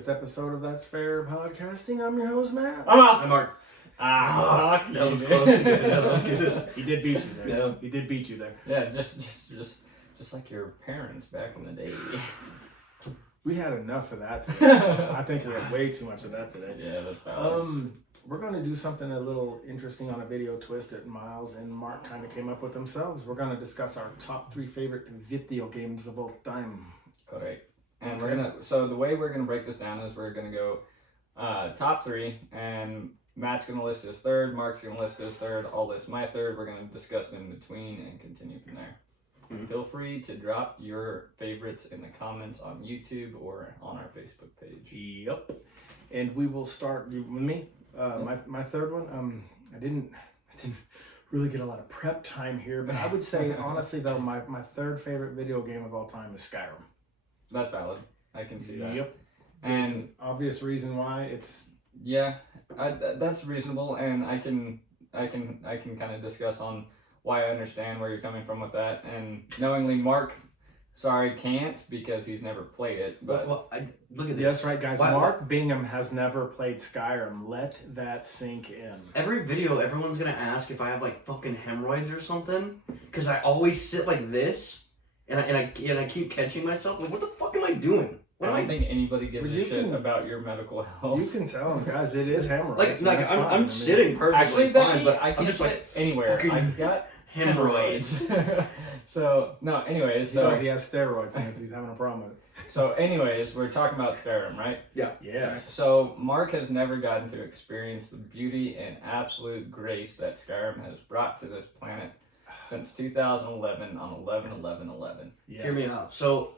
latest episode of That's Fair Podcasting. I'm your host, Matt. I'm Austin Mark. That was close. That was good. He did beat you there. Yeah. He did beat you there. Yeah, just like your parents back in the day. We had enough of that today. I think we had way too much of that today. Yeah, that's valid. We're going to do something a little interesting on a video twist that Myles and Mark kind of came up with themselves. We're going to discuss our top 3 favorite video games of all time. Correct. And so the way we're gonna break this down is we're gonna go top 3, and Matt's gonna list his third, Mark's gonna list his third, I'll list my third. We're gonna discuss in between and continue from there. Mm-hmm. Feel free to drop your favorites in the comments on YouTube or on our Facebook page. Yep. And we will start with me. My third one. I didn't really get a lot of prep time here, but I would say honestly though, my third favorite video game of all time is Skyrim. That's valid. I can see that. Yep. And there's an obvious reason why it's. Yeah, that's reasonable, and I can kind of discuss on why I understand where you're coming from with that. And knowingly, Mark, sorry, can't because he's never played it. But Look at this. That's right, guys. Mark Bingham has never played Skyrim. Let that sink in. Every video, everyone's gonna ask if I have like fucking hemorrhoids or something, because I always sit like this, and I keep catching myself. Like, what the fuck am I doing? I don't think anybody gives a shit about your medical health. You can tell them, guys. It is hemorrhoids. Like I'm sitting perfectly actually, fine, Becky, but I can't just sit like anywhere. I got hemorrhoids. So no. Anyways, because he has steroids and he's having a problem with it. So anyways, we're talking about Skyrim, right? Yeah. Yes. So Mark has never gotten to experience the beauty and absolute grace that Skyrim has brought to this planet since 2011 on 11/11/11. Yes. Hear me out. So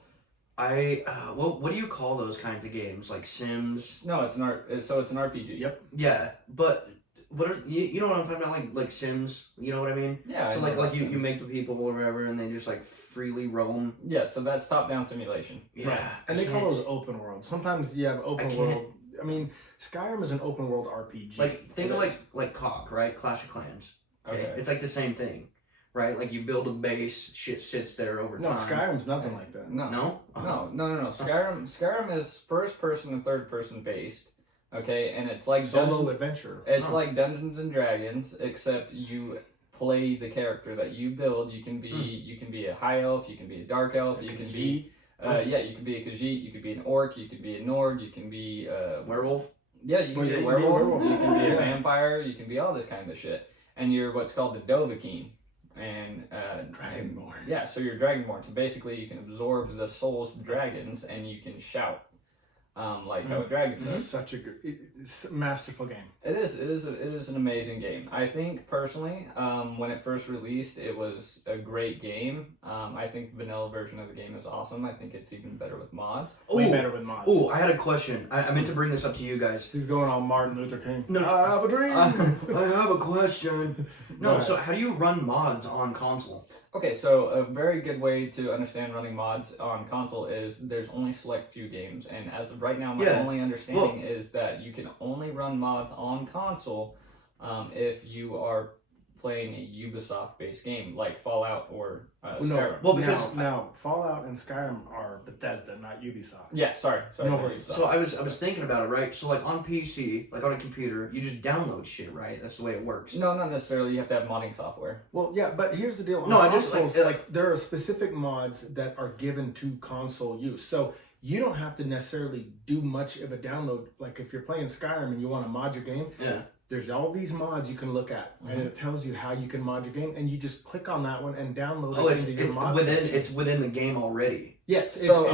what do you call those kinds of games? Like Sims? No, it's an RPG. Yep. Yeah, but what are, you know what I'm talking about? Like Sims, you know what I mean? Yeah. So like you make the people or whatever, and they just like freely roam. Yeah, so that's top-down simulation. Yeah, right. And they call those open world. Sometimes you have open world. I mean, Skyrim is an open world RPG. Like think of like COC, right? Clash of Clans. Okay. It's like the same thing, right? Like you build a base, shit sits there over time. No, Skyrim's nothing like that. No. No. No. Skyrim is first person and third person based. Okay, and it's like solo adventure. It's like Dungeons and Dragons, except you play the character that you build. You can be a high elf, you can be a dark elf, you can be you can be a Khajiit, you could be an orc, you could be a Nord, you can be a werewolf. Yeah, you can be a werewolf, you can be a vampire, you can be all this kind of shit. And you're what's called the Dovahkiin. And Dragonborn. Yeah, so you're Dragonborn. So basically you can absorb the souls of dragons and you can shout. Like how a dragon does. Such a good, masterful game. It is an amazing game. I think personally, when it first released, it was a great game. I think the vanilla version of the game is awesome. I think it's even better with mods. Way better with mods. Oh, I had a question. I meant to bring this up to you guys. He's going on Martin Luther King. No, I have a dream. I have a question. No, so how do you run mods on console? Okay, so a very good way to understand running mods on console is there's only select few games, and as of right now, my only understanding is that you can only run mods on console if you are playing a Ubisoft-based game like Fallout or Skyrim. No, well, because now Fallout and Skyrim are Bethesda, not Ubisoft. Yeah, sorry. No worries. So I was thinking about it, right? So like on PC, like on a computer, you just download shit, right? That's the way it works. No, not necessarily. You have to have modding software. Well, yeah, but here's the deal. On No, consoles, I just like there are specific mods that are given to console use. So you don't have to necessarily do much of a download. Like if you're playing Skyrim and you want to mod your game, there's all these mods you can look at, and it tells you how you can mod your game, and you just click on that one and download it into your mod section. It's within the game already. Yes, so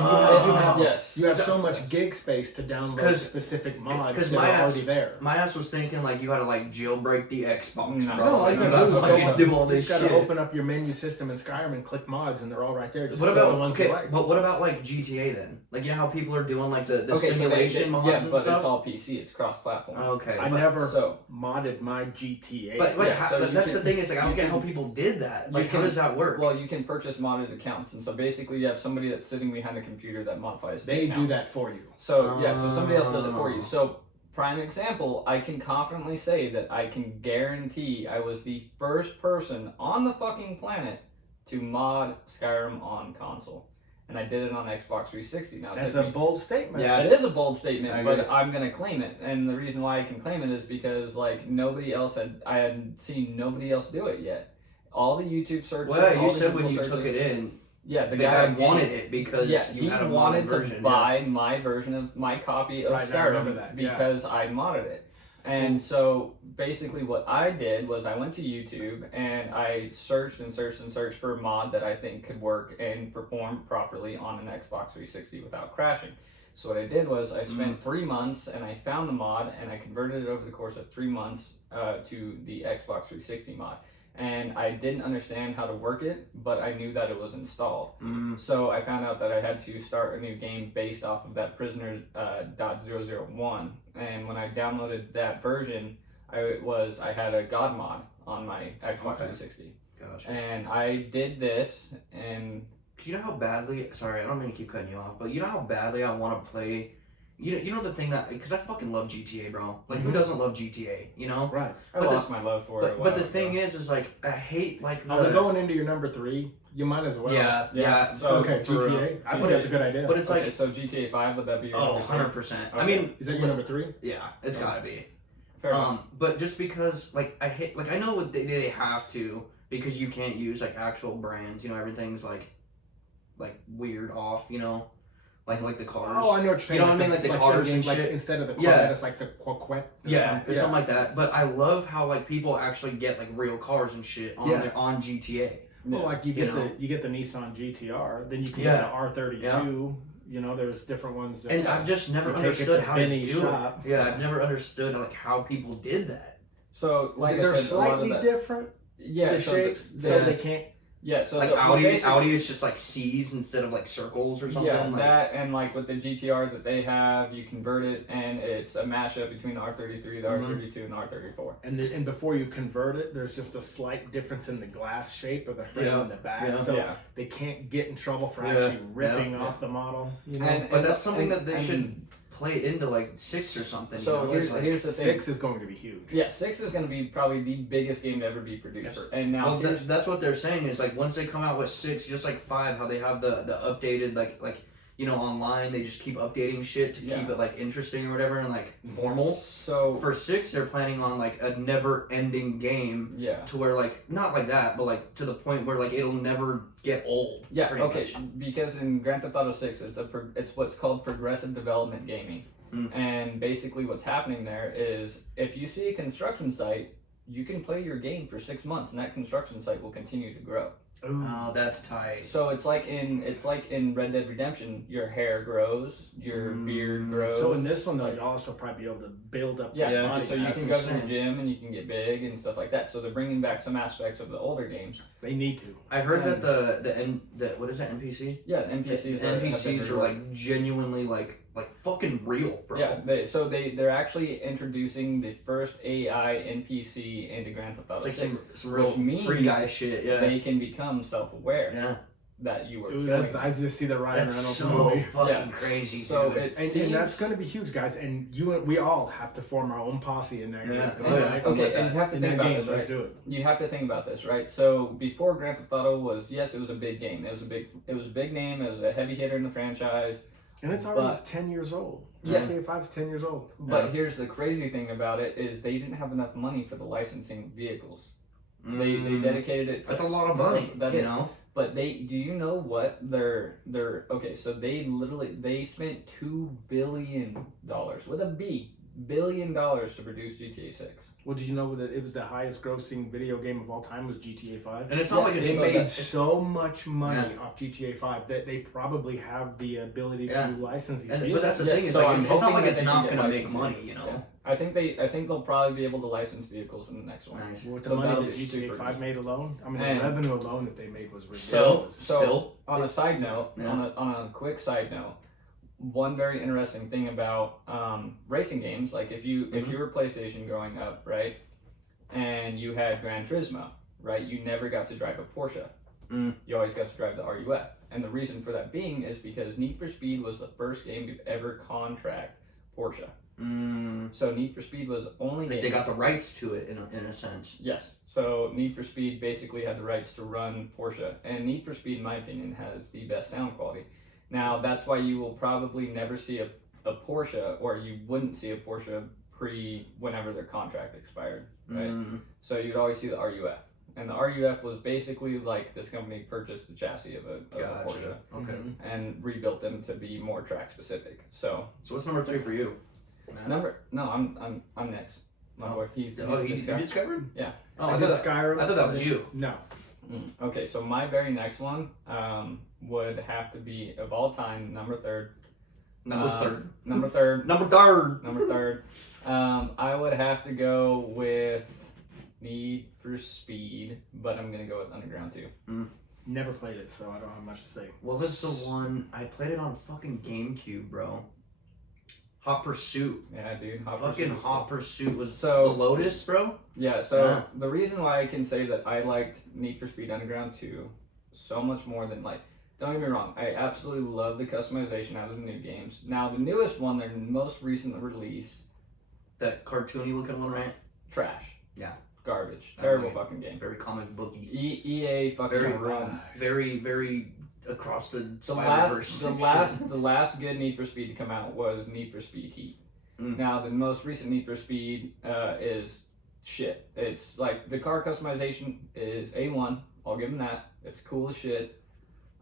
you have so much gig space to download specific mods that are already there. My ass was thinking like you had to like jailbreak the Xbox. No, like, you gotta do all this shit. You gotta open up your menu system in Skyrim and click mods, and they're all right there. Just what about the ones you like. But what about like GTA then? Like you know how people are doing like the simulation mods and but stuff? it's all PC. It's cross-platform. Okay. I never modded my GTA. But like, that's the thing is like I don't get how people did that. Like how does that work? Well, you can purchase modded accounts, and so basically you have somebody that's sitting behind a computer that modifies the account. Do that for you. So so somebody else does it for you. So prime example, I can confidently say that I can guarantee I was the first person on the fucking planet to mod Skyrim on console. and I did it on Xbox 360. Now that's a bold statement. Yeah, it is a bold statement, but I'm gonna claim it, and the reason why I can claim it is because like I had seen nobody else do it yet. All the YouTube searches. Well, you said when you took it in. Yeah, the guy wanted it because you had a modded version. To buy my version of my copy of Skyrim because I modded it. And so basically what I did was I went to YouTube and I searched for a mod that I think could work and perform properly on an Xbox 360 without crashing. So what I did was I spent 3 months and I found the mod and I converted it over the course of 3 months to the Xbox 360 mod. And I didn't understand how to work it, but I knew that it was installed. So I found out that I had to start a new game based off of that Prisoner .001. And when I downloaded that version, I had a God mod on my Xbox 360. Gotcha. And I did this, and cause you know how badly. Sorry, I don't mean to keep cutting you off, but you know how badly I want to play. You know the thing that, because I fucking love GTA, bro. Like, who doesn't love GTA, you know? Right. I lost my love for it. But the thing is like, I hate, like, going into your number 3, you might as well. Yeah. So, okay, GTA. I think that's a good idea. But it's like... So GTA 5, would that be your number 100%. Okay. I mean... Is that your number 3? Yeah, it's gotta be. Fair enough. But just because, like, I hate... Like, I know what they have to, because you can't use, like, actual brands. You know, everything's, like weird off, you know? Like the cars. Oh, I know what you're saying. You know what I mean? Like the cars and shit. Instead of the Corvette, it's like the Quaquette. Something like that. But I love how like people actually get like real cars and shit on GTA. Well, like you get the Nissan GTR, then you can get the R32. Yeah. You know, there's different ones. And I've just never understood how to do it. Yeah, I've never understood like how people did that. So like they're slightly different. Yeah, the shapes, so they can't. Yeah, so like Audi is just like C's instead of like circles or something. Yeah, like that and like with the GTR that they have, you convert it and it's a mashup between the R33, the R32, and the R34. And before you convert it, there's just a slight difference in the glass shape of the frame and the back, so they can't get in trouble for actually ripping off the model. You know? But that's something that they should play into like 6 or something. So you know? here's the thing. 6 is going to be huge. Yeah, 6 is going to be probably the biggest game to ever be produced. And now that's what they're saying is like once they come out with 6, just like 5, how they have the updated like you know online they just keep updating shit to keep it like interesting or whatever and like formal. So for 6 they're planning on like a never-ending game. Yeah. To where like not like that, but like to the point where like it'll never get old. Yeah. Okay. Much. Because in Grand Theft Auto 6, it's what's called progressive development gaming, and basically what's happening there is if you see a construction site, you can play your game for 6 months, and that construction site will continue to grow. Ooh. Oh, that's tight. So it's like in Red Dead Redemption, your hair grows, your beard grows. So in this one though, you'll also probably be able to build up your body. So you can go to the gym and you can get big and stuff like that. So they're bringing back some aspects of the older games. They need to. I heard that the what is that, NPC? Yeah, NPCs are like genuinely like fucking real, bro. Yeah, they're actually introducing the first AI NPC into Grand Theft Auto 6, some real free guy shit. Yeah, they can become self-aware. Yeah. That you were. I just see the Ryan Reynolds movie. Fucking crazy. So and that's going to be huge, guys. And we all have to form our own posse in that game. Right? Okay, and you have to think about this, right? You have to think about this, right? So before Grand Theft Auto was, yes, it was a big game. It was a big name. It was a heavy hitter in the franchise. And it's already 10 years old. GTA 5 is 10 years old. But here's the crazy thing about it is they didn't have enough money for the licensing vehicles. They dedicated it to... That's a lot of money, you know? But do you know what okay, so they spent $2 billion, with a B, billion dollars to produce GTA 6. Well, do you know that it was the highest grossing video game of all time was GTA 5? And it's not like they made so much money off GTA 5 that they probably have the ability to license these vehicles. But that's the thing, is like, it's not like it's not going to make money, you know? Yeah. I think they'll probably be able to license vehicles in the next one. Nice. With the money that GTA 5 made alone, I mean, the revenue alone that they made was ridiculous. So on a side note, on a quick side note, one very interesting thing about racing games, like if you were PlayStation growing up, right, and you had Gran Turismo, right, you never got to drive a Porsche. You always got to drive the RUF. And the reason for that being is because Need for Speed was the first game to ever contract Porsche. So Need for Speed was only they got the rights to it in a sense. Yes. So Need for Speed basically had the rights to run Porsche, and Need for Speed, in my opinion, has the best sound quality. Now that's why you will probably never see a Porsche, or you wouldn't see a Porsche whenever their contract expired, right? So you'd always see the RUF. And the RUF was basically like this company purchased the chassis of a Porsche, and rebuilt them to be more track specific. So what's number 3 for you? I'm next. My boy, he's you did Skyrim? Yeah. Oh, I thought that was you. No. Okay, so my very next one would have to be of all time number third. Number third. I would have to go with Need for Speed, but I'm gonna go with Underground 2. Never played it, so I don't have much to say. What was the one? I played it on fucking GameCube, bro. Hot Pursuit. Yeah, dude. Hot Pursuit was so the Lotus, bro. Yeah. So the reason why I can say that I liked Need for Speed Underground 2 so much more than don't get me wrong, I absolutely love the customization out of the new games. Now the newest one, their most recent release, that cartoony looking one, right? Trash. Yeah. Garbage. Terrible fucking game. Very comic booky. EA fucking very across the last good Need for Speed to come out was Need for Speed Heat. Now the most recent Need for Speed is shit. It's like the car customization is A1. I'll give them that. It's cool as shit.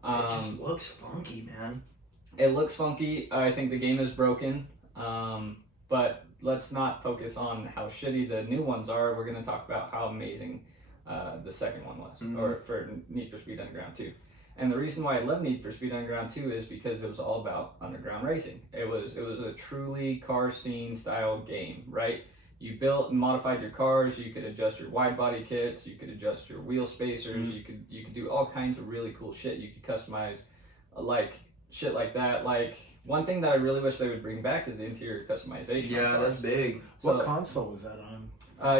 It just looks funky, man. It looks funky. I think the game is broken. But let's not focus on how shitty the new ones are. We're going to talk about how amazing the second one was, or for Need for Speed Underground 2. And the reason why I love Need for Speed Underground 2 is because it was all about underground racing. It was a truly car scene style game, right? You built and modified your cars. You could adjust your wide body kits. You could adjust your wheel spacers. You could do all kinds of really cool shit. You could customize shit like that. One thing that I really wish they would bring back is the interior customization. Yeah, that's big. What console was that on?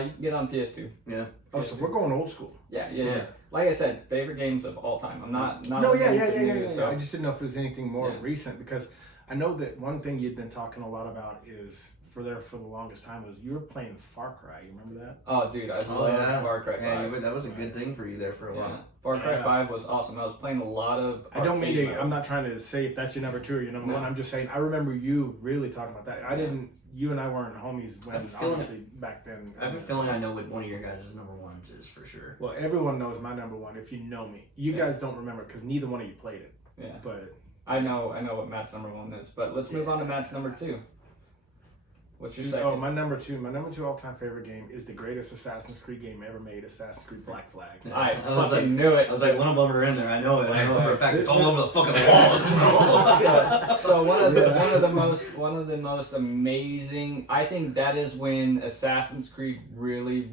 You can get on PS2. Yeah. Oh, so we're going old school. Yeah. Like I said, favorite games of all time. I'm not. No, yeah. So I just didn't know if it was anything more recent, because I know that one thing you'd been talking a lot about is for the longest time was you were playing Far Cry. You remember that? Oh, dude, I love Far Cry 5. Yeah, that was a good thing for you there for a while. Far Cry 5 was awesome. I was playing a lot of. I'm not trying to say if that's your number 2 or your number 1. I'm just saying I remember you really talking about that. You and I weren't homies when obviously back then. I have a feeling I know what one of your guys' number 1s is for sure. Well, everyone knows my number 1 if you know me. You guys don't remember because neither one of you played it. Yeah. But I know what Matt's number 1 is. But let's move on to Matt's number 2. What's your second? Oh, my number 2 all-time favorite game is the greatest Assassin's Creed game ever made, Assassin's Creed Black Flag. I fucking knew it. I was like, one of them are in there. I know it. I know for a fact. It's all over the fucking walls. So one of the most amazing. I think that is when Assassin's Creed really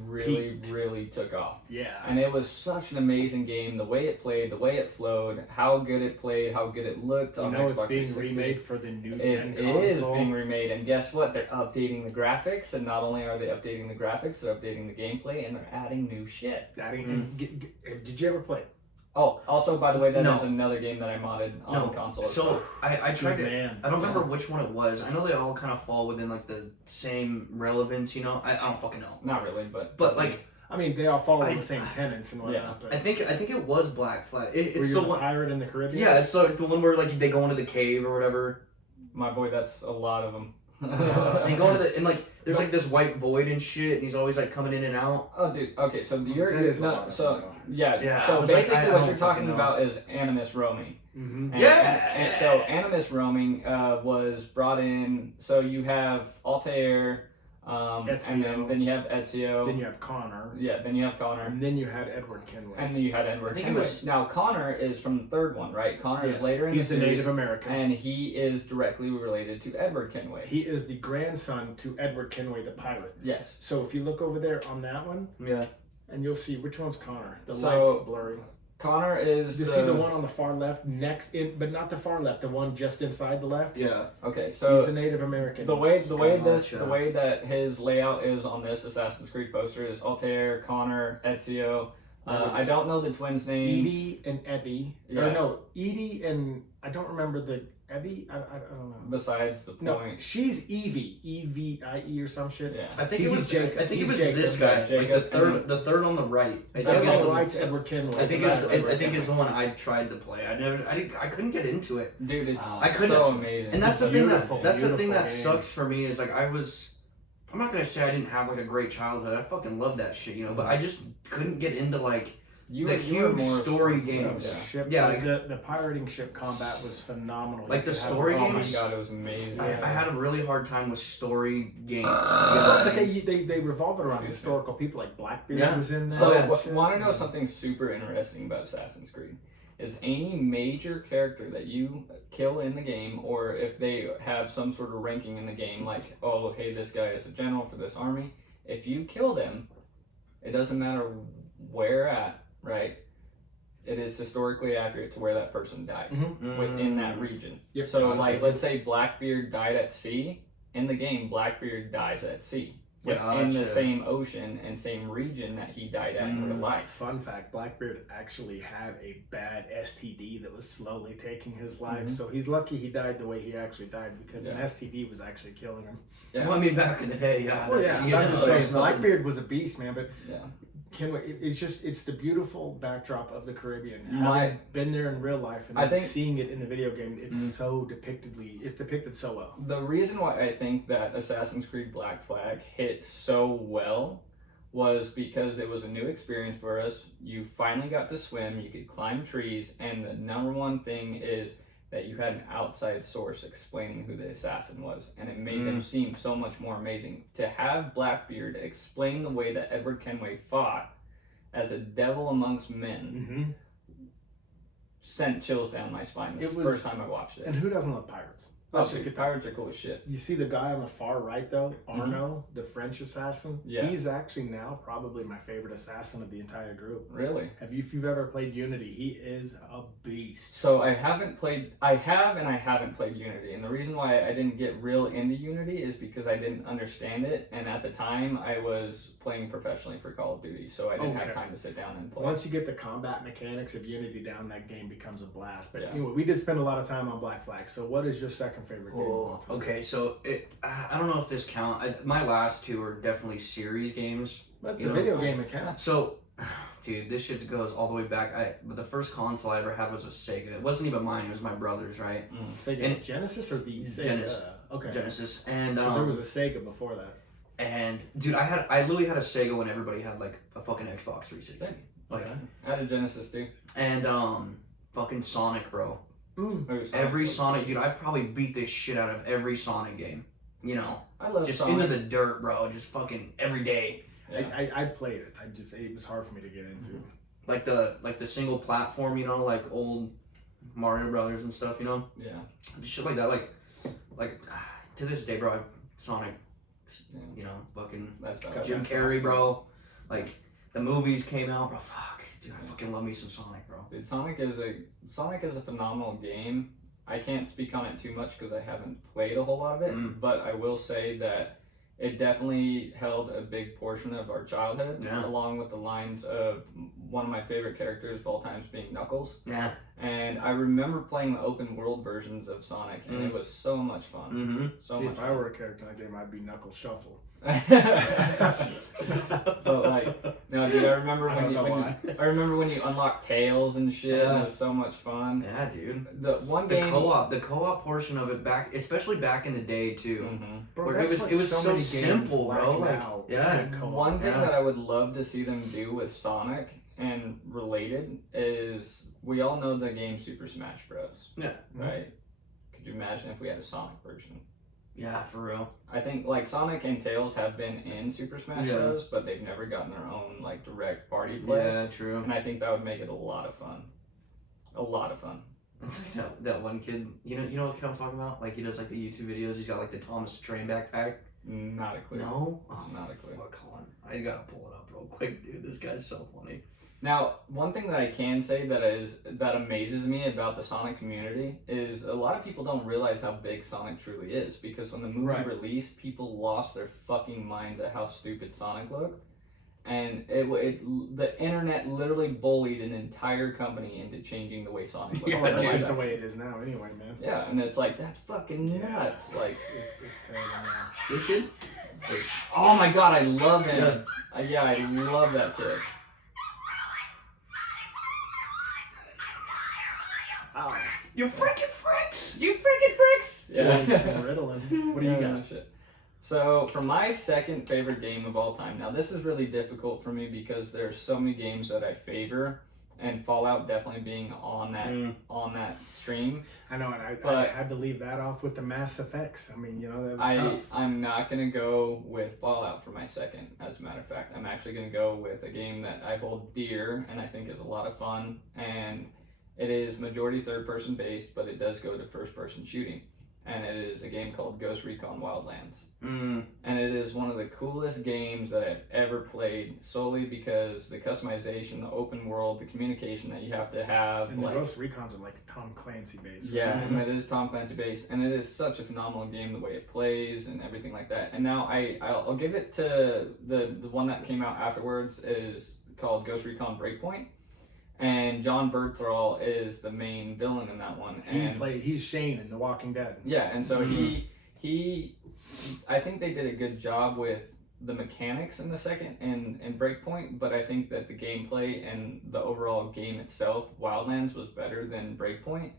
took off. Yeah. And it was such an amazing game. The way it played, the way it flowed, how good it played, how good it looked on Xbox 360. It's being remade for the new gen console. It is being remade, and guess what? They're updating the graphics, and not only are they updating the graphics, they're updating the gameplay, and they're adding new shit. Did you ever play it? Oh, also, by the way, that is another game that I modded on console. So I tried it. I don't remember which one it was. I know they all kind of fall within the same relevance, I don't fucking know. Not really, but I mean, they all follow the same tenets and whatnot. Yeah. I think it was Black Flag. It's the one pirate in the Caribbean. Yeah, it's the one where they go into the cave or whatever. My boy, that's a lot of them. They go into there's this white void and shit, and he's always coming in and out. Oh, dude. Okay, so So Yeah. basically, what you're talking about is Animus roaming. Mm-hmm. And so Animus roaming was brought in. So you have Altair. And then you have Ezio. Then you have Connor. Yeah, then you have Connor. And then you had Edward Kenway. And then you had Edward Kenway. Now, Connor is from the third one, right? Connor is later in the series. He's the Native American. And he is directly related to Edward Kenway. He is the grandson to Edward Kenway, the pirate. Yes. So if you look over there on that one, and you'll see which one's Connor. The light's blurry. Connor is. You see the one on the far left, but not the far left, the one just inside the left. Yeah. Okay, so he's the Native American. The way that his layout is on this Assassin's Creed poster is Altair, Connor, Ezio. I don't know the twins' names. Edie and Evie. Yeah. Or no, Edie and I don't remember Evie? I don't know. Besides the point. No, she's Evie. Evie or some shit. Yeah. I think He's it was Jacob. I think He's it was Jacob. this guy, Jacob. like the third on the right. I think That's it's all the- right, Edward Kenway. I think it's the one I tried to play. I couldn't get into it. Dude, it's I couldn't- so amazing. And that's the Beautiful, thing that's the thing that beautiful game. sucked for me is like I'm not gonna say I didn't have like a great childhood. I fucking love that shit, you know. But I just couldn't get into like you the were huge more story responsible. games. Yeah. Ship, Yeah, like the pirating ship combat was phenomenal. Like You the could have story it Oh my games? god, it was amazing. I had a really hard time with story games. But they revolve it around historical people, like Blackbeard Yeah. was in there. So, yeah. want to know something super interesting about Assassin's Creed? Is any major character that you kill in the game, or if they have some sort of ranking in the game, like, oh, hey, this guy is a general for this army, if you kill them, it doesn't matter where at, right? It is historically accurate to where that person died within that region. Yep. So, like, let's say Blackbeard died at sea. In the game, Blackbeard dies at sea. Within the same ocean and same region that he died at in real life. Fun fact, Blackbeard actually had a bad STD that was slowly taking his life. So he's lucky he died the way he actually died, because an STD was actually killing him. Yeah. Well, I mean, back in the day, yeah. Well, that's- I'm just saying, it's nothing- Blackbeard was a beast, man. But Yeah. it's the beautiful backdrop of the Caribbean. My- Having been there in real life and I then think- seeing it in the video game, it's it's depicted so well. The reason why I think that Assassin's Creed Black Flag hit so well was because it was a new experience for us. You finally got to swim, you could climb trees, and the number one thing is that you had an outside source explaining who the assassin was, and it made them seem so much more amazing. To have Blackbeard explain the way that Edward Kenway fought as a devil amongst men sent chills down my spine the first time I watched it. And who doesn't love pirates? Let's just get pirates are cool as shit. You see the guy on the far right, though, Arno, the French assassin. Yeah. He's actually now probably my favorite assassin of the entire group. Really? If you've ever played Unity, he is a beast. So I have and I haven't played Unity, and the reason why I didn't get real into Unity is because I didn't understand it, and at the time I was playing professionally for Call of Duty, so I didn't have time to sit down and play. Once you get the combat mechanics of Unity down, that game becomes a blast. But Yeah. anyway, we did spend a lot of time on Black Flag. So what is your second favorite game? Oh, okay, so I don't know if this counts. My last two are definitely series games. That's You a know, video game account. So, dude, this shit goes all the way back. But the first console I ever had was a Sega. It wasn't even mine. It was my brother's, right? Sega And Genesis or the Sega? Genesis. Okay. Genesis. And Because there was a Sega before that. and dude, I literally had a Sega when everybody had like a fucking Xbox 360. Like, Okay. I had a Genesis too. and fucking Sonic, bro. It was Every was Sonic, shit. dude, I probably beat the shit out of every Sonic game. You know, I love just Sonic. into the dirt, bro. Just fucking every day. Yeah. I played it. It was hard for me to get into. Like the single platform, you know, like old Mario Brothers and stuff, you know, Yeah. just shit like that. Like to this day, bro, Sonic, Yeah. you know, fucking That's Got bad. Jim That's Carrey, awesome. bro. Like the movies came out, bro. Fuck, dude, I fucking love me some Sonic, bro. Dude, Sonic is a phenomenal game. I can't speak on it too much because I haven't played a whole lot of it, but I will say that it definitely held a big portion of our childhood, Yeah. along with the lines of one of my favorite characters of all times being Knuckles. Yeah. And I remember playing the open world versions of Sonic, and it was so much fun. Mm-hmm. So See, much if fun. I were a character in that game, I'd be Knuckles Shuffle. But like, no, dude, I remember I when don't you, know when why. you I remember when you unlocked Tails and shit. Yeah. It was so much fun. Yeah, dude. The one The game. co-op portion of it back, especially back in the day too. Mhm. Bro, Where it that's was- what it was so many games simple, lack bro, like, now, yeah. is good co-op. One thing Yeah. that I would love to see them do with Sonic and related is we all know the game Super Smash Bros. Yeah. Right? Could you imagine if we had a Sonic version? Yeah, for real. I think like Sonic and Tails have been in Super Smash Yeah. Bros, but they've never gotten their own like direct party play. Yeah, true. And I think that would make it a lot of fun. A lot of fun. It's like that one kid. You know what kid I'm talking about? Like he does like the YouTube videos. He's got like the Thomas Train backpack. Not a clue. No, oh, Not a clue. Fuck, hold on. I gotta pull it up real quick, dude. This guy's so funny. Now, one thing that I can say that amazes me about the Sonic community is a lot of people don't realize how big Sonic truly is, because when the movie Right. released, people lost their fucking minds at how stupid Sonic looked. and the internet literally bullied an entire company into changing the way Sonic looks. Yeah, that's just the way it is now, anyway, man. Yeah, and it's like that's fucking nuts. Like it's terrible now. This kid? Oh my god, I love him. Yeah, I love that kid. Oh, You freaking fricks! You freaking pricks! Yeah. Ritalin. What do you got? Shit. So, for my second favorite game of all time, now this is really difficult for me because there's so many games that I favor, and Fallout definitely being on that stream. I know, and I had to leave that off with the Mass Effects. I mean, that was tough. I'm not gonna go with Fallout for my second. As a matter of fact, I'm actually gonna go with a game that I hold dear and I think is a lot of fun, and it is majority third-person based, but it does go to first-person shooting, and it is a game called Ghost Recon Wildlands. And it is one of the coolest games that I've ever played, solely because the customization, the open world, the communication that you have to have. And the Ghost Recons are like Tom Clancy based. Right? Yeah, and it is Tom Clancy based, and it is such a phenomenal game, the way it plays and everything like that. And now I'll give it to the one that came out afterwards is called Ghost Recon Breakpoint. And John Bertrand is the main villain in that one. And he's Shane in The Walking Dead. Yeah, and so he I think they did a good job with the mechanics in the second and Breakpoint, but I think that the gameplay and the overall game itself, Wildlands, was better than Breakpoint.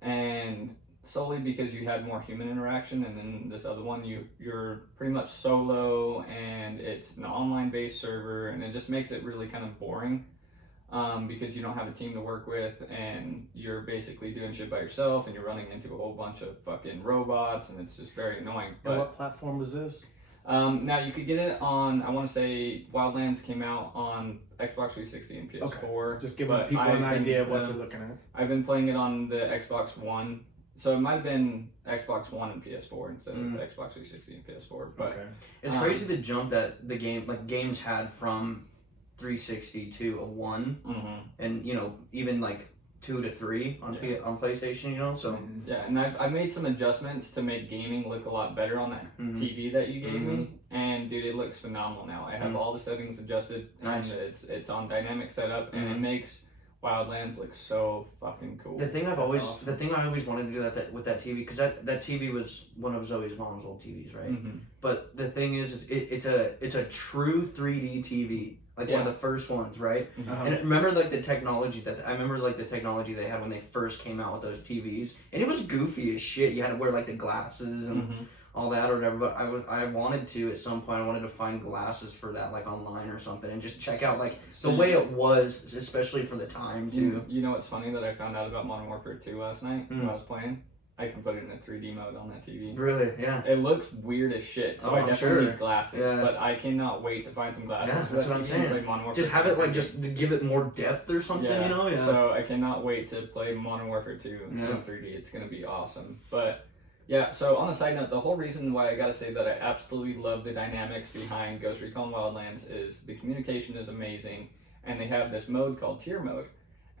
And solely because you had more human interaction, and then this other one you're pretty much solo, and it's an online based server, and it just makes it really kind of boring. Because you don't have a team to work with, and you're basically doing shit by yourself, and you're running into a whole bunch of fucking robots, and it's just very annoying. And what platform was this? Now you could get it on, I want to say Wildlands came out on Xbox 360 and PS4. Okay. Just giving people an idea of what they're looking at. I've been playing it on the Xbox One, so it might have been Xbox One and PS4 instead of the Xbox 360 and PS4. But it's crazy the jump that the games had from 360 to a 1, and even like 2 to 3 on PlayStation, so yeah, and I've made some adjustments to make gaming look a lot better on that TV that you gave me, and dude, it looks phenomenal now. I have all the settings adjusted, and it's on dynamic setup, and it makes Wildlands look so fucking cool. The thing I always wanted to do with that TV, because that TV was one of Zoe's mom's old TVs, right? But the thing is it's a true 3D TV. Like one of the first ones, right? And remember the technology they had when they first came out with those TVs, and it was goofy as shit. You had to wear like the glasses and all that or whatever. But I wanted to at some point. I wanted to find glasses for that, like online or something, and just check out like the way it was, especially for the time too. You know what's funny that I found out about Modern Warfare 2 last night when I was playing? I can put it in a 3D mode on that TV. Really? Yeah. It looks weird as shit, so I definitely need glasses. Yeah. But I cannot wait to find some glasses. Yeah, that's what I'm saying. Just have it like just to give it more depth or something, Yeah. So I cannot wait to play Modern Warfare 2 in 3D. It's gonna be awesome. But yeah, so on a side note, the whole reason why I gotta say that I absolutely love the dynamics behind Ghost Recon Wildlands is the communication is amazing, and they have this mode called tier mode.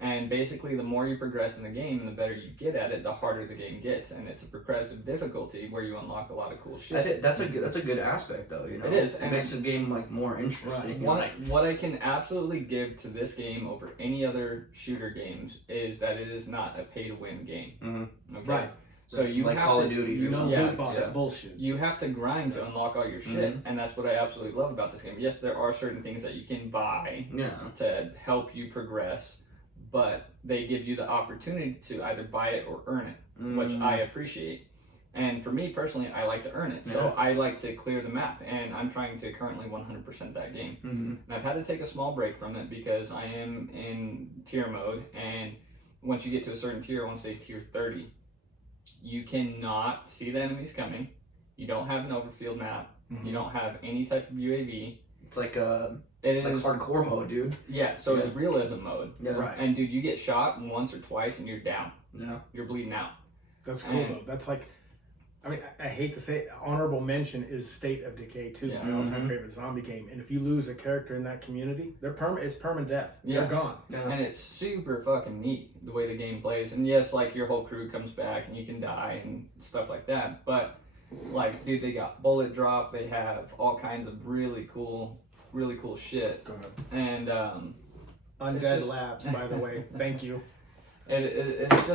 And basically, the more you progress in the game and the better you get at it, the harder the game gets. And it's a progressive difficulty where you unlock a lot of cool shit. I think that's a good aspect, though. It is. It makes the game like more interesting. Right. What I can absolutely give to this game over any other shooter games is that it is not a pay-to-win game. Okay? Right. So you like have Call to, of Duty. Loot box bullshit. You have to grind to unlock all your shit, and that's what I absolutely love about this game. Yes, there are certain things that you can buy to help you progress, but they give you the opportunity to either buy it or earn it, which I appreciate. And for me personally, I like to earn it. So I like to clear the map, and I'm trying to currently 100% that game. And I've had to take a small break from it because I am in tier mode, and once you get to a certain tier, I want to say tier 30, you cannot see the enemies coming. You don't have an overfield map. You don't have any type of UAV. It's like hardcore mode, dude. Yeah, so it's realism mode. Yeah. Right. And dude, you get shot once or twice and you're down. Yeah. You're bleeding out. That's cool though. That's like, I mean, I hate to say it, honorable mention is State of Decay 2, my all-time favorite zombie game. And if you lose a character in that community, it's permanent death. They're gone. Yeah. And it's super fucking neat the way the game plays. And yes, like your whole crew comes back and you can die and stuff like that. But like, dude, they got bullet drop. They have all kinds of really cool really cool shit. Go ahead. And Undead Labs, by the way. Thank you. It's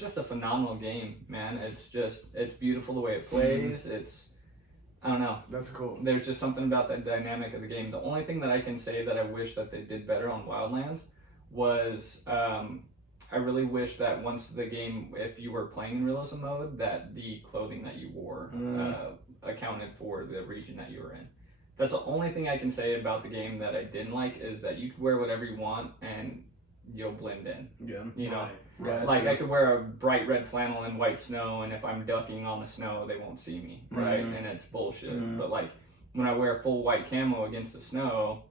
just a phenomenal game, man. It's beautiful the way it plays. I don't know. That's cool. There's just something about that dynamic of the game. The only thing that I can say that I wish that they did better on Wildlands was I really wish that once the game, if you were playing in realism mode, that the clothing that you wore accounted for the region that you were in. That's the only thing I can say about the game that I didn't like, is that you could wear whatever you want and you'll blend in. Yeah. You know, right. like I could wear a bright red flannel in white snow, and if I'm ducking on the snow, they won't see me, right? And it's bullshit. But like when I wear full white camo against the snow,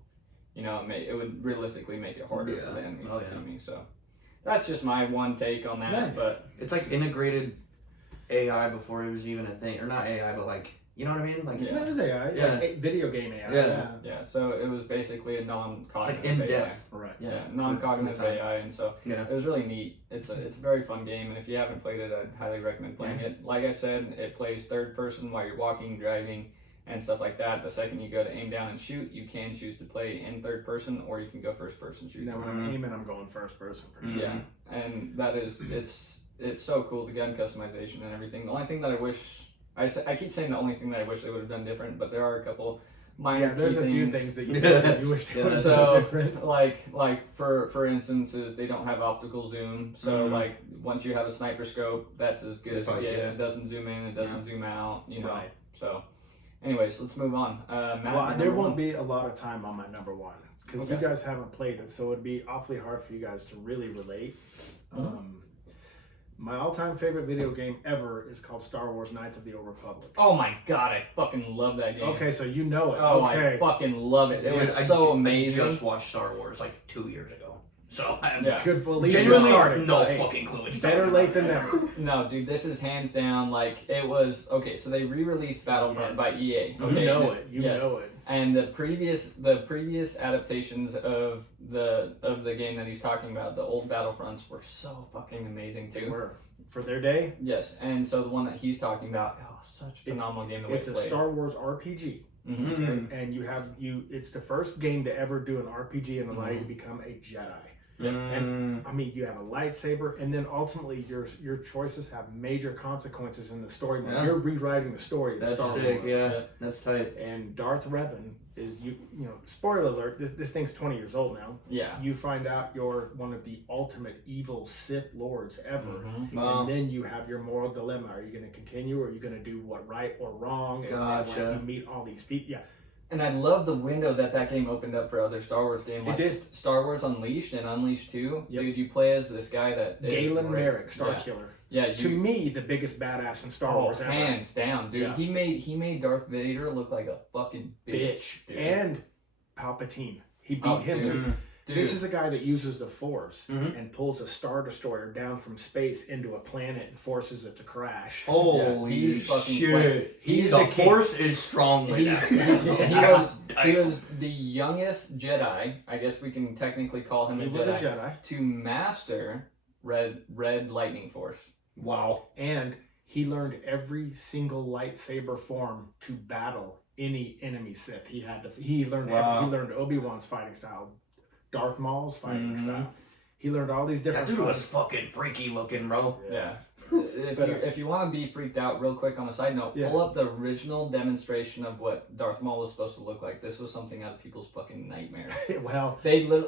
you know, it would realistically make it harder for the enemies to see me. So that's just my one take on that. Nice. But it's like integrated AI before it was even a thing, or not AI, but like, you know what I mean? Like, yeah, it was AI. Yeah. Like video game AI. Yeah. So it was basically a non-cognitive like in AI. depth. Right. Yeah, non-cognitive AI, and so Yeah. it was really neat. It's a very fun game, and if you haven't played it, I'd highly recommend playing it. Like I said, it plays third person while you're walking, driving, and stuff like that. The second you go to aim down and shoot, you can choose to play in third person, or you can go first person shoot. Now when I'm aiming, I'm going first person for sure. Yeah, and that is it's so cool, the gun customization and everything. The only thing that I wish I keep saying the only thing that I wish they would have done different, but there are a couple minor there's key a few things that you wish they would have done different. Like for instances, they don't have optical zoom, so like once you have a sniper scope, that's as good as it gets. It doesn't zoom in, it doesn't zoom out, you know. Right. So anyways, let's move on. Matt, there won't be a lot of time on my number one because Okay. you guys haven't played it, so it'd be awfully hard for you guys to really relate. My all-time favorite video game ever is called Star Wars Knights of the Old Republic. Oh my god, I fucking love that game. Okay, so you know it. Oh, okay. I fucking love it. It was amazing. I just watched Star Wars like 2 years ago. So I'm Good, well, at least you genuinely started. no Hey, fucking clue what you're better talking late about. than never. No, dude, this is hands down, like, it was, okay, so they re-released Battlefront Yes. by EA. You Okay, know it. You yes. know it. And the previous adaptations of the game that he's talking about, the old Battlefronts, were so fucking amazing They too. were. For their day, Yes, and so the one that he's talking about, such a phenomenal game. The way it's a played. Star Wars RPG. Mm-hmm. Okay? And it's the first game to ever do an RPG and allow you to become a Jedi. And I mean, you have a lightsaber, and then ultimately your choices have major consequences in the story. Yeah. You're rewriting the story of That's Star sick, Wars. yeah. That's tight. And Darth Revan is you know, spoiler alert, this thing's 20 years old now. Yeah. You find out you're one of the ultimate evil Sith lords ever. Mm-hmm. And then you have your moral dilemma. Are you going to continue, or are you going to do what right or wrong? And Gotcha. when you meet all these people. Yeah. And I love the window that game opened up for other Star Wars games. Like It did. Star Wars Unleashed and Unleashed 2. Yep. Dude, you play as this guy that is Galen great. Merrick, Star Yeah. Killer. Yeah, To me, the biggest badass in Star Wars ever. hands down, dude. Yeah. He made Darth Vader look like a fucking bitch. Dude. And Palpatine. He beat Oh, him dude. too. Dude. This is a guy that uses the Force Mhm. and pulls a Star Destroyer down from space into a planet and forces it to crash. Holy he's fucking shit. He's the the king. Force is strong right He's, now. he was the youngest Jedi, I guess we can technically call him He a was Jedi, a Jedi. to master red lightning force. Wow. And he learned every single lightsaber form to battle any enemy Sith. He learned Wow. he learned Obi-Wan's fighting style, Darth Maul's fighting Mhm. style. He learned all these That different dude was fighting- fucking freaky looking, bro. Yeah. If you want to be freaked out real quick on a side note, Yeah. pull up the original demonstration of what Darth Maul was supposed to look like. This was something out of people's fucking nightmare. Well,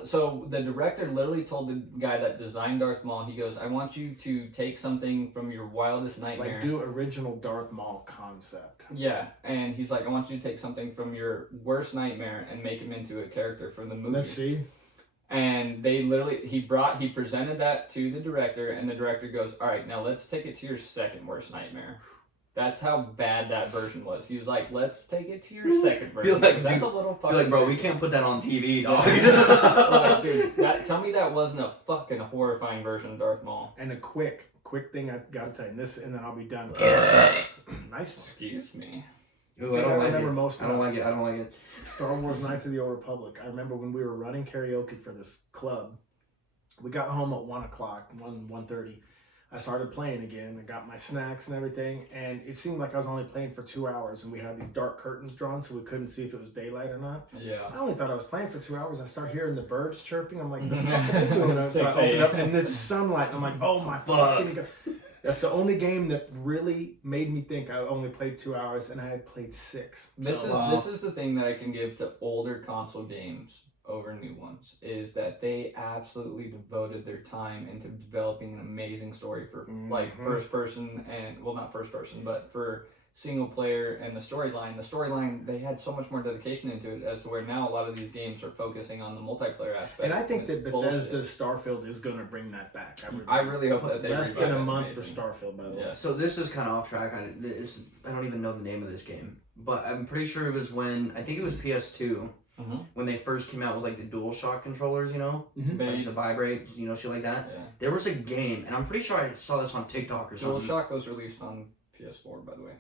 So the director literally told the guy that designed Darth Maul, he goes, I want you to take something from your wildest nightmare. like do original Darth Maul concept. Yeah, and he's like, I want you to take something from your worst nightmare and make him into a character for the movie. Let's see. And he presented that to the director, and the director goes, all right, now let's take it to your second worst nightmare. That's how bad that version was. He was like, let's take it to your second version. like, That's dude, a little Be fucking like, bro, we weird." can't put that on TV, dog. Like, dude, tell me that wasn't a fucking horrifying version of Darth Maul. And a quick thing I gotta tell you, this, and then I'll be done. Nice one. Excuse me. Ooh, I don't like remember it. most I don't of like it. I don't like it. Star Wars Knights of the Old Republic. I remember when we were running karaoke for this club. We got home at 1 o'clock, 1:30. I started playing again. I got my snacks and everything, and it seemed like I was only playing for 2 hours, and we had these dark curtains drawn so we couldn't see if it was daylight or not. Yeah. I only thought I was playing for 2 hours. I start hearing the birds chirping. I'm like, the fuck are they doing? So I open up, and it's sunlight. I'm like, oh my fucking God. That's the only game that really made me think I only played 2 hours, and I had played 6. This is the thing that I can give to older console games over new ones, is that they absolutely devoted their time into developing an amazing story for like first person, and well, not first person, but for single player, and the storyline, they had so much more dedication into it, as to where now a lot of these games are focusing on the multiplayer aspect. And I think that Bethesda Starfield is going to bring that back. I really hope that they less than a month for Starfield, by the way. Yeah. So this is kind of off track. I don't even know the name of this game, but I'm pretty sure it was when, I think it was PS2, when they first came out with like the DualShock controllers, you know, like the vibrate, you know, shit like that. Yeah. There was a game, and I'm pretty sure I saw this on TikTok or something. DualShock was released on PS4, by the way.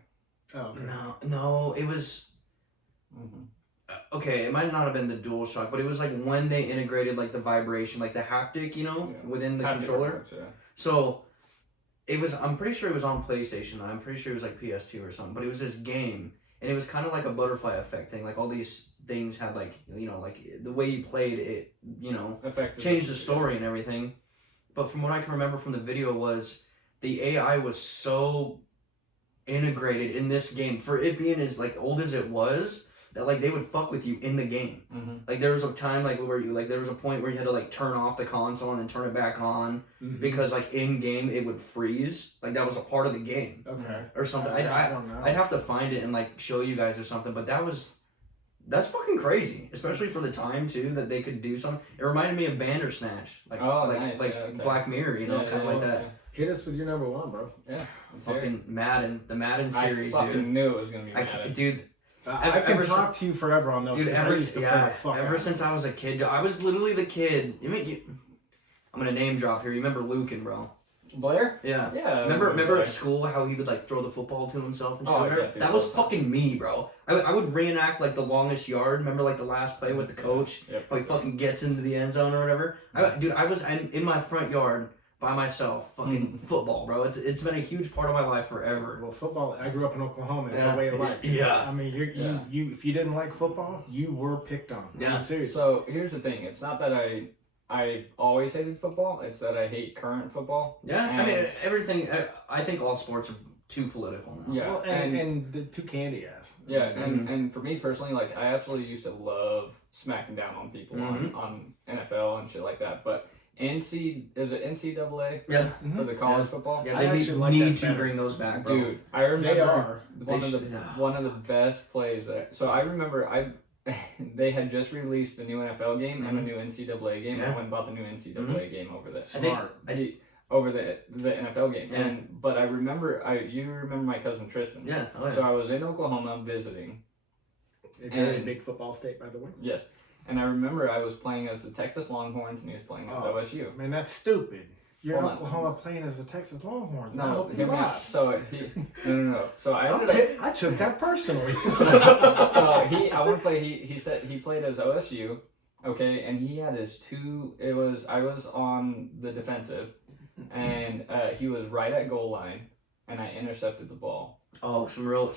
Oh, okay. No, it was. Okay, it might not have been the DualShock, but it was like when they integrated like the vibration, like the haptic, you know, within the controller. Parts, yeah. So it was. I'm pretty sure it was on PlayStation. I'm pretty sure it was like PS2 or something. But it was this game, and it was kind of like a butterfly effect thing. Like all these things had like, you know, like the way you played it, you know, changed the story and everything. But from what I can remember from the video was the AI was so integrated in this game, for it being as like old as it was, that like they would fuck with you in the game. Like there was a time like where you like there was a point where you had to like turn off the console and then turn it back on because like in game it would freeze. Like that was a part of the game. Okay. Or something. I'd have to find it and like show you guys or something, but that's fucking crazy, especially for the time too that they could do something. It reminded me of Bandersnatch, like Black Mirror, you know, kind of like that. Hit us with your number one, bro. Yeah. Fucking Madden, the Madden series, I fucking knew it was gonna be Madden. Dude, I can talk to you forever on those. Dude, ever since I was a kid, I was literally the kid. I'm gonna name drop here. You remember Lucan, bro? Blair? Yeah. Yeah. Remember at school how he would like throw the football to himself and shit? Yeah, that was fucking me, bro. I would reenact like the longest yard. Remember like the last play with the coach? How he fucking gets into the end zone or whatever? I'm in my front yard by myself, fucking football, bro. It's been a huge part of my life forever. Well, football. I grew up in Oklahoma. It's a way of life. Yeah. I mean, you if you didn't like football, you were picked on. Yeah. I mean, seriously. So here's the thing. It's not that I always hated football. It's that I hate current football. Yeah. I mean, everything. I think all sports are too political now. Yeah. Well, and the too candy ass. Yeah. And for me personally, like I absolutely used to love smacking down on people on NFL and shit like that, but. Is it NCAA? Yeah. For the college football? Yeah, they need to bring those back, bro. Dude, I remember one of the best plays so I remember they had just released the new NFL game and the new NCAA game. I went and bought the new NCAA game over this. Over the NFL game. But I remember you remember my cousin Tristan. Yeah. So I was in Oklahoma visiting. A very big football state, by the way. Yes. And I remember I was playing as the Texas Longhorns and he was playing as OSU. Man, that's stupid. You're in Oklahoma playing as the Texas Longhorns. No. So I took that personally. I want to play. He said he played as OSU, okay, and he had his I was on the defensive, and he was right at goal line, and I intercepted the ball. Oh, some real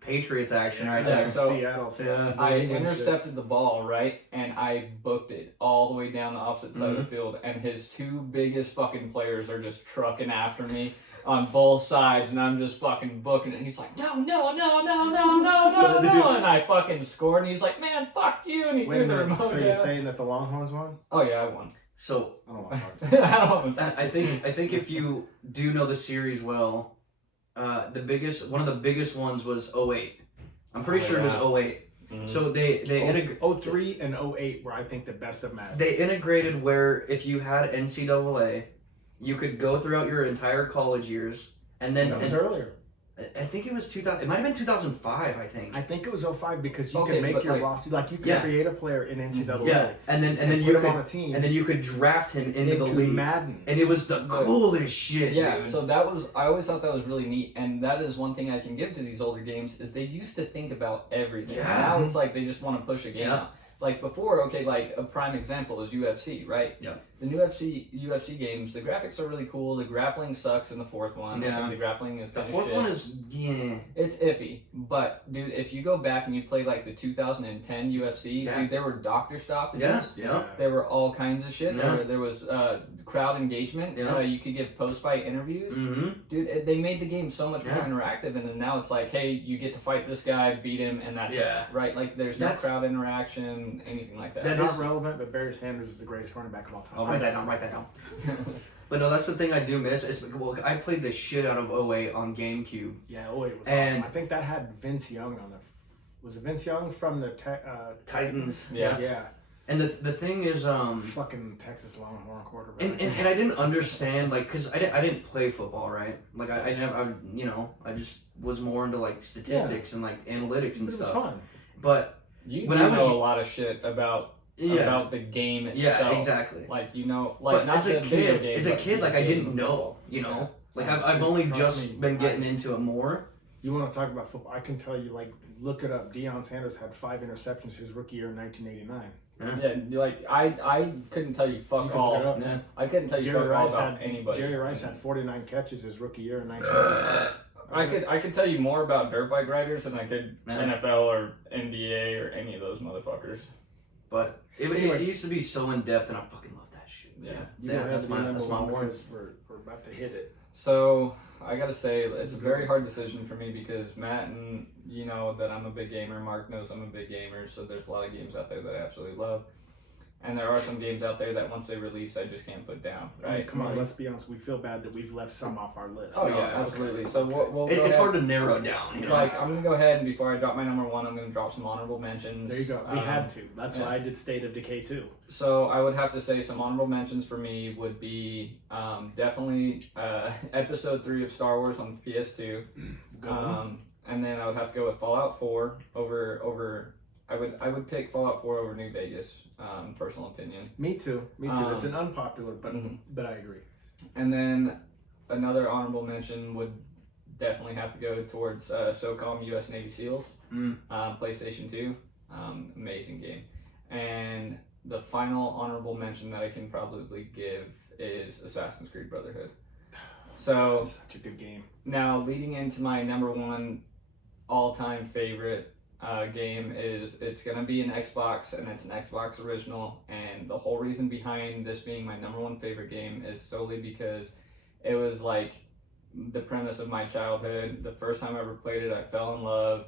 Patriots action right there. So Seattle. I intercepted the ball, right, and I booked it all the way down the opposite side of the field, and his two biggest fucking players are just trucking after me on both sides, and I'm just fucking booking it. And he's like, no, and I fucking scored, and he's like, man, fuck you, and he threw the remote. So you're saying that the Longhorns won? Oh yeah, I won. So I don't want to talk to you. I think if you do know the series well. One of the biggest ones was 08. I'm pretty sure it was 08. So they 03 and 08 were I think the best of Madden. They integrated where if you had NCAA, you could go throughout your entire college years, and then that was earlier. I think it was 2000. It might have been 2005. I think it was 05 because you could make your roster. Like you could create a player in NCAA. Yeah, and then you put could him on a team, and then you could draft him into the league. Madden, and it was the coolest shit. Yeah, dude. so I always thought that was really neat, and that is one thing I can give to these older games is they used to think about everything. Yeah. Now it's like they just want to push a game out. Like before, okay, like a prime example is UFC, right? Yeah. the new UFC games, the graphics are really cool. The grappling sucks in the fourth one. Yeah. I think the grappling is The kind of fourth shit. one is It's iffy, but dude, if you go back and you play like the 2010 UFC, dude, there were doctor stoppages. Yeah. There were all kinds of shit. Yeah. There was crowd engagement. Yeah. You could give post-fight interviews. Mm-hmm. Dude, they made the game so much more Yeah. interactive, and then now it's like, hey, you get to fight this guy, beat him, and that's Yeah. it, right? Like, there's no crowd interaction, anything like that. That Not is relevant, but Barry Sanders is the greatest running back of all time. I'll write that down. But no, that's the thing I do miss. Well, I played the shit out of 08 on GameCube. Yeah, 08 was And- awesome. I think that had Vince Young on it. Was it Vince Young from the Titans. Yeah. Yeah. And the thing is, Fucking Texas Longhorn quarterback. and I didn't understand, like, cause I didn't play football, right? Like I never, I just was more into like statistics and like analytics and But it was stuff. fun. But You when do I was- know a lot of shit about the game itself. yeah, exactly. Like, you know, like, But not as a the video kid, game, but like the I game didn't of know, football. you know. Like Yeah. I've only Trust just me, been getting into it more. You want to talk about football? I can tell you, like, look it up. Deion Sanders had 5 interceptions his rookie year in 1989. Yeah, like, I couldn't tell you fuck You can look it all. up. Yeah. I couldn't tell you Jerry fuck all Rice about had anybody. Jerry Rice had 49 catches his rookie year in 1985. I could tell you more about dirt bike riders than I could Yeah. NFL or NBA or any of those motherfuckers. But it used to be so in depth, and I fucking love that shit. Yeah. You Yeah, go ahead that's and my number one one. because we're about to hit it. So I gotta say, it's a very hard decision for me because Matt and you know that I'm a big gamer. Mark knows I'm a big gamer, so there's a lot of games out there that I absolutely love. And there are some games out there that once they release, I just can't put down. Right? Come on, let's be honest. We feel bad that we've left some off our list. Oh yeah, absolutely. So we'll go It's ahead. hard to narrow down, you know. Like, I'm gonna go ahead and before I drop my number one, I'm gonna drop some honorable mentions. There you go. We had to. That's yeah. why I did State of Decay too. So I would have to say some honorable mentions for me would be definitely Episode 3 of Star Wars on PS2, and then I would have to go with Fallout 4 over. I would pick Fallout 4 over New Vegas. Personal opinion. Me too. It's an unpopular, but I agree. And then another honorable mention would definitely have to go towards SOCOM U.S. Navy SEALs, PlayStation 2, amazing game. And the final honorable mention that I can probably give is Assassin's Creed Brotherhood. So That's such a good game. now leading into my number one all-time favorite game it's gonna be an Xbox, and it's an Xbox original, and the whole reason behind this being my number one favorite game is solely because it was like the premise of my childhood. The first time I ever played it, I fell in love.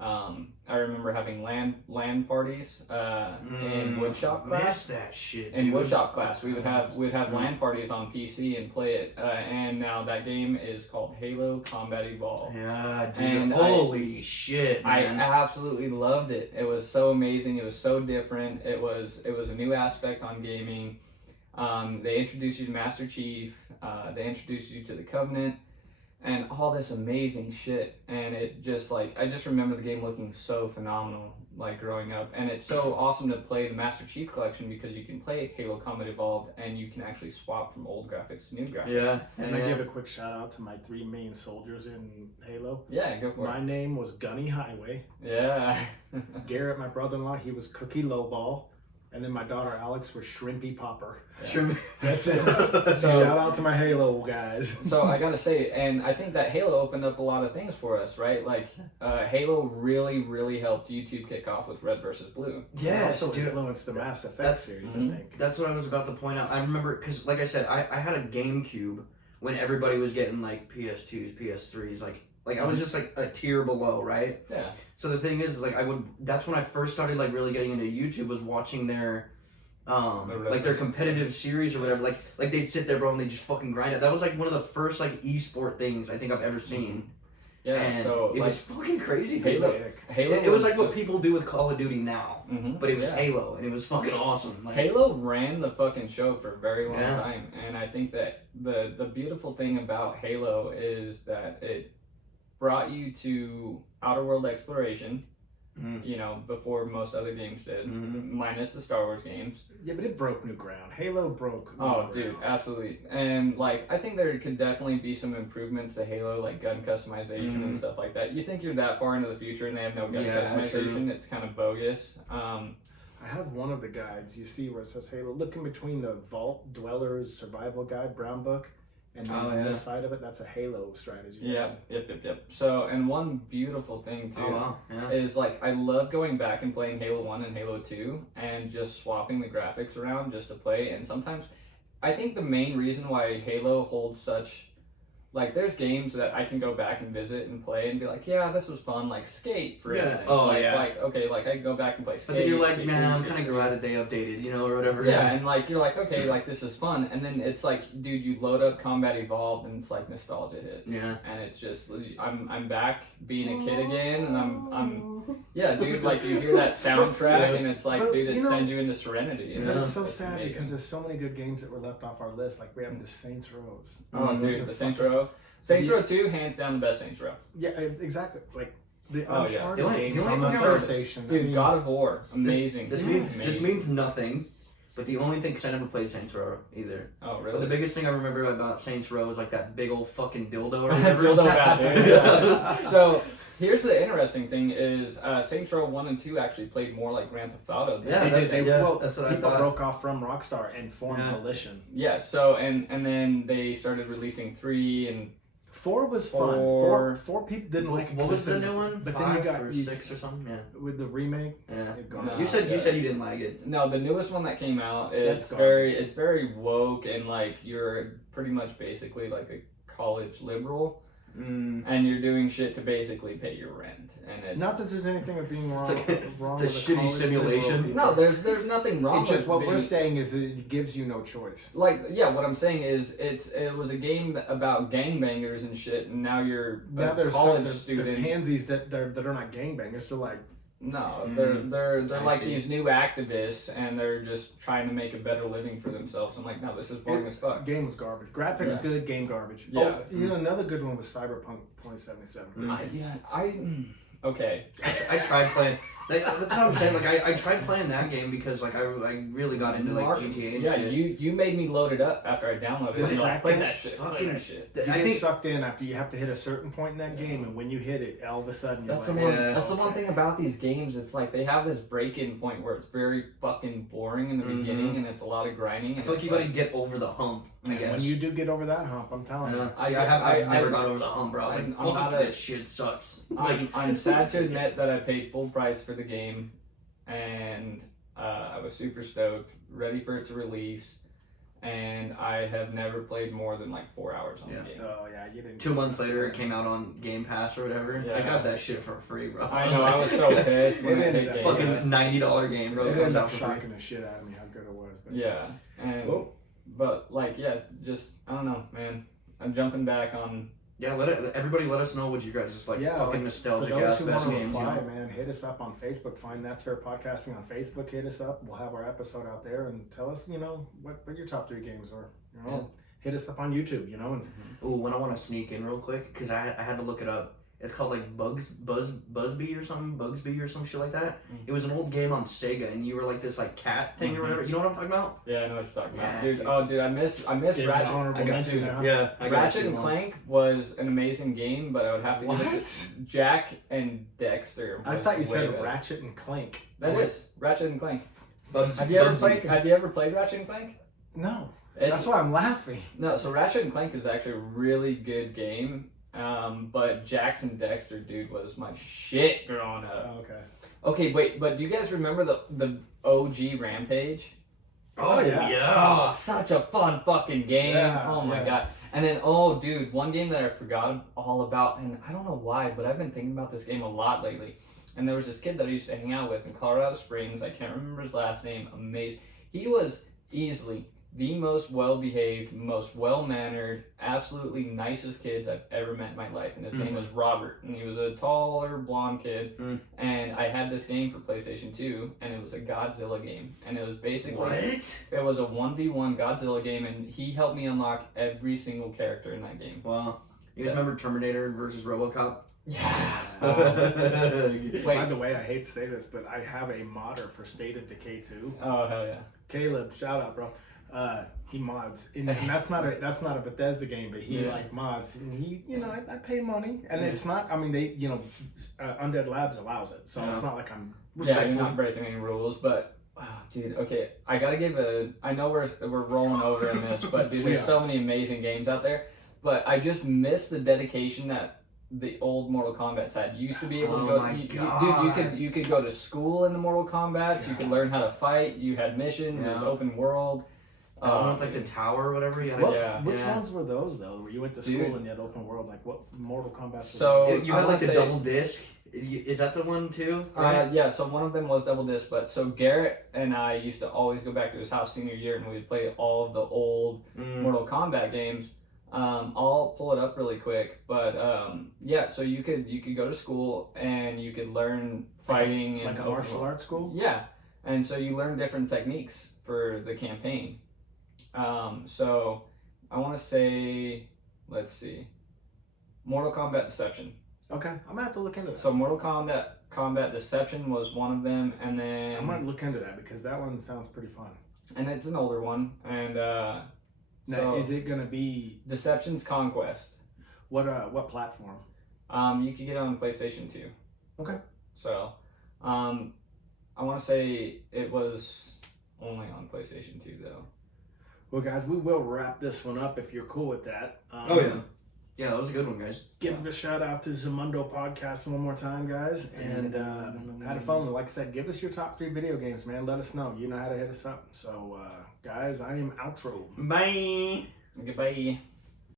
I remember having LAN parties in woodshop class. Miss that shit, In dude. woodshop class, we'd have LAN parties on PC and play it. And now that game is called Halo Combat Evolved. Yeah, dude. And Holy shit, man. I absolutely loved it. It was so amazing. It was so different. It was a new aspect on gaming. They introduced you to Master Chief. They introduced you to the Covenant, and all this amazing shit. And it just like I just remember the game looking so phenomenal, like growing up. And it's so awesome to play the Master Chief Collection because you can play Halo Combat Evolved and you can actually swap from old graphics to new graphics. Yeah. And I give a quick shout out to my 3 main soldiers in Halo. Yeah, go for My name was Gunny Highway. it. Yeah. Garrett, my brother-in-law, he was Cookie Lowball. And then my daughter Alex was Shrimpy Popper. Sure. That's it. So- Shout out to my Halo guys. So I gotta say, and I think that Halo opened up a lot of things for us, right? Like, Halo really helped YouTube kick off with Red versus Blue. Yes, also dude. influenced the Mass Effect That's- series, Mhm. I think. That's what I was about to point out. I remember, because like I said, I had a GameCube when everybody was getting like PS2s, PS3s, like I was just like a tier below, right? Yeah. So the thing is, like that's when I first started like really getting into YouTube, was watching their like their competitive series or whatever. Like they'd sit there, bro, and they just fucking grind it. That was like one of the first like esport things I think I've ever seen. Yeah. And So it like was fucking crazy. Halo, It was like what just- people do with Call of Duty now, Mhm, but it was yeah. Halo, and it was fucking awesome. Like, Halo ran the fucking show for a very long Yeah. time, and I think that the beautiful thing about Halo is that it brought you to outer world exploration. Mhm. You know, before most other games did, Mhm. minus the Star Wars games. Yeah, but it broke new ground. Halo broke new Oh, ground. dude, absolutely. And like, I think there could definitely be some improvements to Halo, like gun customization Mhm. and stuff like that. You think you're that far into the future and they have no gun Yeah, customization? true. It's kind of bogus. I have one of the guides. You see where it says Halo. Look in between the Vault Dwellers Survival Guide, brown book, and then on this side of it, that's a Halo strategy. Yeah, yep. So, and one beautiful thing too is like I love going back and playing Halo 1 and Halo 2 and just swapping the graphics around just to play. And sometimes I think the main reason why Halo holds such, like, there's games that I can go back and visit and play and be like, yeah, this was fun. Like Skate, for instance. Like, okay, like I can go back and play Skate. But then you're like, Skate man, 2, I'm kind of glad that they updated, you know, or whatever. Yeah, and like you're like, okay, like this is fun, and then it's like, dude, you load up Combat Evolved, and it's like nostalgia hits. Yeah. And it's just, I'm back being a kid again, and I'm yeah, dude, like you hear that soundtrack, and it's like, dude, it sends you into serenity. You know? It's so sad because there's so many good games that were left off our list. Like we have the Saints Rows. Oh, dude, the Saints Row. Saints Row 2, hands down the best Saints Row. Yeah, exactly. Like the Uncharted games on the PlayStation. Dude, God of War, amazing. This means nothing, but the only thing, because I never played Saints Row either. Oh, really? But the biggest thing I remember about Saints Row is like that big old fucking dildo or whatever. Dildo guy, dude. Yeah. So here's the interesting thing is Saints Row 1 and 2 actually played more like Grand Theft Auto. That's what I thought. Broke off from Rockstar and formed Volition. Yeah, so and then they started releasing 3 and 4 was fun. Four people didn't like it. What was the new one? But 5 then you got or 6 or something. Yeah. With the remake. Yeah. No, you said you didn't like it. No, the newest one that came out is very woke and like you're pretty much basically like a college liberal. And you're doing shit to basically pay your rent, and it's not that there's anything of being wrong. It's a shitty simulation. No, there's nothing wrong. It's just what we're saying is it gives you no choice. Like, yeah, what I'm saying is it was a game about gangbangers and shit, and now you're a college student. They're pansies that are not gangbangers. They're like. No, they're like these new activists, and they're just trying to make a better living for themselves. I'm like, no, this is boring as fuck. Game was garbage. Graphics good, game garbage. Yeah. Oh, you know, another good one was Cyberpunk 2077. Okay. I tried playing. Like, that's what I'm saying. Like I tried playing that game because like I really got into like GTA and shit. Yeah, you made me load it up after I downloaded it. Exactly. Play that shit. Play that shit. You get sucked in after you have to hit a certain point in that game, and when you hit it, all of a sudden you're that's the one thing about these games. It's like they have this break-in point where it's very fucking boring in the beginning, and it's a lot of grinding. And I feel like you gotta get over the hump. I guess. When you do get over that hump, I'm telling you. I never got over the hump, bro. I was like, fuck, this shit sucks. Like, I'm sad to admit that I paid full price for the game, and I was super stoked, ready for it to release, and I have never played more than like 4 hours on the game. Oh yeah, you didn't. 2 months later, it came out on Game Pass or whatever. Yeah. I got that shit for free, bro. I know, I was so pissed when I paid Game fucking Pass. $90 game, bro. It comes ended out up for shocking free. the shit out of me how good it was. But Yeah, and but like just I don't know, man. I'm jumping back on. Yeah, everybody let us know what you guys fucking nostalgic ass best games. Man, hit us up on Facebook. Find That's Fair Podcasting on Facebook. Hit us up. We'll have our episode out there and tell us, what your top 3 games are. Hit us up on YouTube. And Ooh, when I want to sneak in real quick because I had to look it up. It's called like Bugsby or some shit like that. It was an old game on Sega, and you were like this like cat thing or whatever. You know what I'm talking about? Yeah, I know what you're talking about, dude. Oh, dude, I miss Ratchet. Ratchet and Clank was an amazing game, but I would have to give it to Jack and Dexter. I thought you said Ratchet and Clank. That is Ratchet and Clank. Have you ever played Ratchet and Clank? No. That's why I'm laughing. No, so Ratchet and Clank is actually a really good game. But Jackson Dexter, dude, was my shit growing up. Oh, okay. Okay, wait, but do you guys remember the OG Rampage? Oh yeah. Oh, such a fun fucking game. Yeah, oh my god. And then, dude, one game that I forgot all about, and I don't know why, but I've been thinking about this game a lot lately. And there was this kid that I used to hang out with in Colorado Springs. I can't remember his last name. Amazing. He was easily the most well-behaved, most well-mannered, absolutely nicest kids I've ever met in my life. And his name was Robert. And he was a taller, blonde kid. And I had this game for PlayStation 2, and it was a Godzilla game. And it was basically... What? It was a 1v1 Godzilla game, and he helped me unlock every single character in that game. Wow. You guys remember Terminator versus RoboCop? Yeah. By the way, I hate to say this, but I have a modder for State of Decay 2. Oh, hell yeah. Caleb, shout out, bro. He mods, and that's not a Bethesda game, but he like mods, and he, I pay money, and it's not. I mean, they, Undead Labs allows it, so it's not like I'm. Yeah, you're not breaking any rules, but Wow, dude. Okay, I gotta give I know we're rolling over in this, but dude, there's so many amazing games out there. But I just miss the dedication that the old Mortal Kombat's had. You used to be able to go. Dude, you could go to school in the Mortal Kombat's. Yeah. You could learn how to fight. You had missions. It was open world. With like the tower or whatever. You had which ones were those though? Where you went to school and you had open worlds? Like what Mortal Kombat? So you had like the double disc. Is that the one too? Right? Yeah, so one of them was double disc, but so Garrett and I used to always go back to his house senior year and we'd play all of the old Mortal Kombat games. I'll pull it up really quick, but so you could go to school and you could learn fighting like a martial arts school. Yeah, and so you learn different techniques for the campaign. So I want to say, let's see, Mortal Kombat Deception. Okay, I'm gonna have to look into that. So Mortal Kombat Deception was one of them, and then I'm gonna look into that because that one sounds pretty fun. And it's an older one, and now is it gonna be Deception's Conquest? What platform? You could get it on PlayStation 2. Okay. So, I want to say it was only on PlayStation 2 though. Well, guys, we will wrap this one up if you're cool with that. Yeah, that was a good one, guys. Give a shout out to Zamundo Podcast one more time, guys. And had fun. Like I said, give us your top 3 video games, man. Let us know. You know how to hit us up. So, guys, I am outro. Bye. Goodbye.